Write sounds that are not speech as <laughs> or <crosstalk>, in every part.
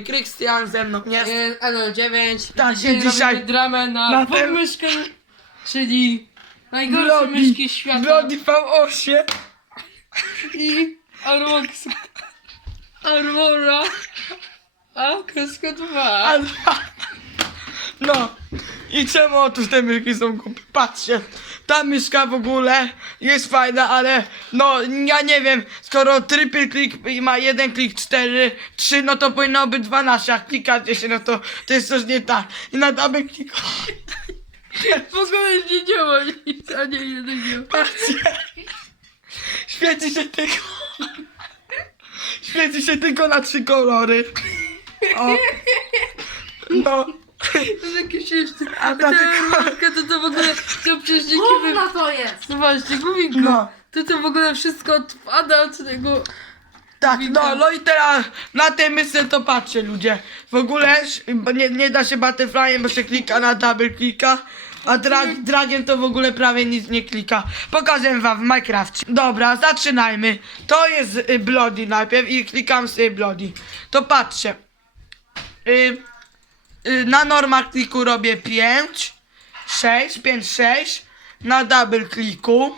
Krystian ze mną jest. Anel 9. Tak, dzisiaj, dzisiaj robimy dramę na, na na myszkę, czyli najgorsze Brody, myszki świata. Brody V8. I Armox. Armora. Alkeska 2. A- No. I czemu otóż te myszki są głupie? Patrzcie, ta myszka w ogóle jest fajna, ale no ja nie wiem, skoro triple click ma jeden klik 4, 3, no to powinno być 12, a klikacie się, no to to jest coś nie tak. I na double click, W ogóle nie działa nic, a nie jeden działa. patrzcie, świeci się tylko, świeci się tylko na trzy kolory. O. No. To jest jakieś jeszcze. A ta armotka to to w ogóle to przecież nie Gówno to jest! Zobaczcie, guminko. No. To to w ogóle wszystko odpada od tego. Tak, no, no i teraz na tej myśli to patrzcie ludzie. W ogóle bo nie, nie da się butterflyem, bo się klika na double klika. A dra dragiem to w ogóle prawie nic nie klika. Pokażę wam w Minecraft. Dobra, zaczynajmy. To jest y, Bloody najpierw i klikam sobie Bloody. To patrzcie. Y, na normal kliku robię 5, 6, 5, 6. Na double kliku.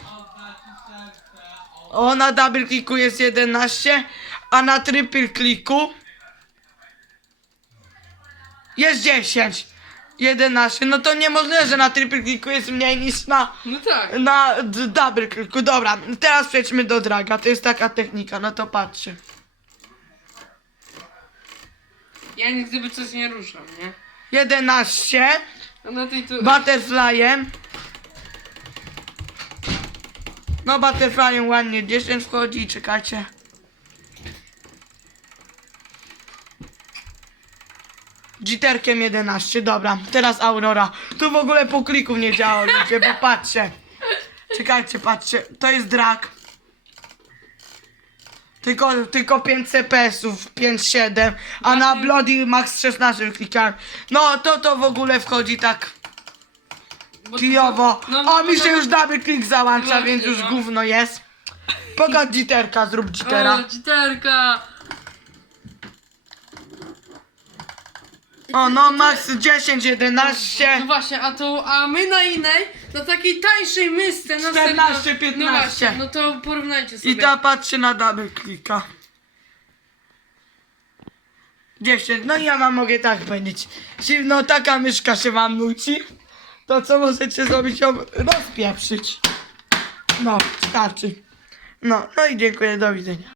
O, na double kliku jest 11, a na triple kliku jest 10. 11. No to niemożliwe, że na triple kliku jest mniej niż na, No tak. na d- double kliku. Dobra, teraz przejdźmy do draga. To jest taka technika, no to patrzcie. Ja nigdy by coś nie ruszam, nie? 11 A na tej tu. butterflyem. No butterflyem ładnie 10 wchodzi, czekajcie. Jitterkiem 11, dobra. Teraz Aurora. Tu w ogóle po kliku nie działa, ludzie, bo patrzcie. Czekajcie, patrzcie. To jest drag. Tylko, tylko 5 CPS-ów, 5-7, a na Bloody Max 16 klikałem. No to to w ogóle wchodzi tak bo- kijowo. no, o, mi no, się no. już double click załącza, Właśnie, więc już no. gówno jest. Pokaż <laughs> jitterka, zrób jittera. O, Citerka. O, no max 10, 11. No właśnie, a to, a my na innej, na takiej tańszej mysce, na 14, serio- 15. No właśnie, no to porównajcie sobie. I ta patrzy na double clicka. 10, no i ja wam mogę tak powiedzieć. Jeśli no taka myszka się wam nuci, to co możecie zrobić ją rozpieprzyć. No, starczy. No, no i dziękuję, do widzenia.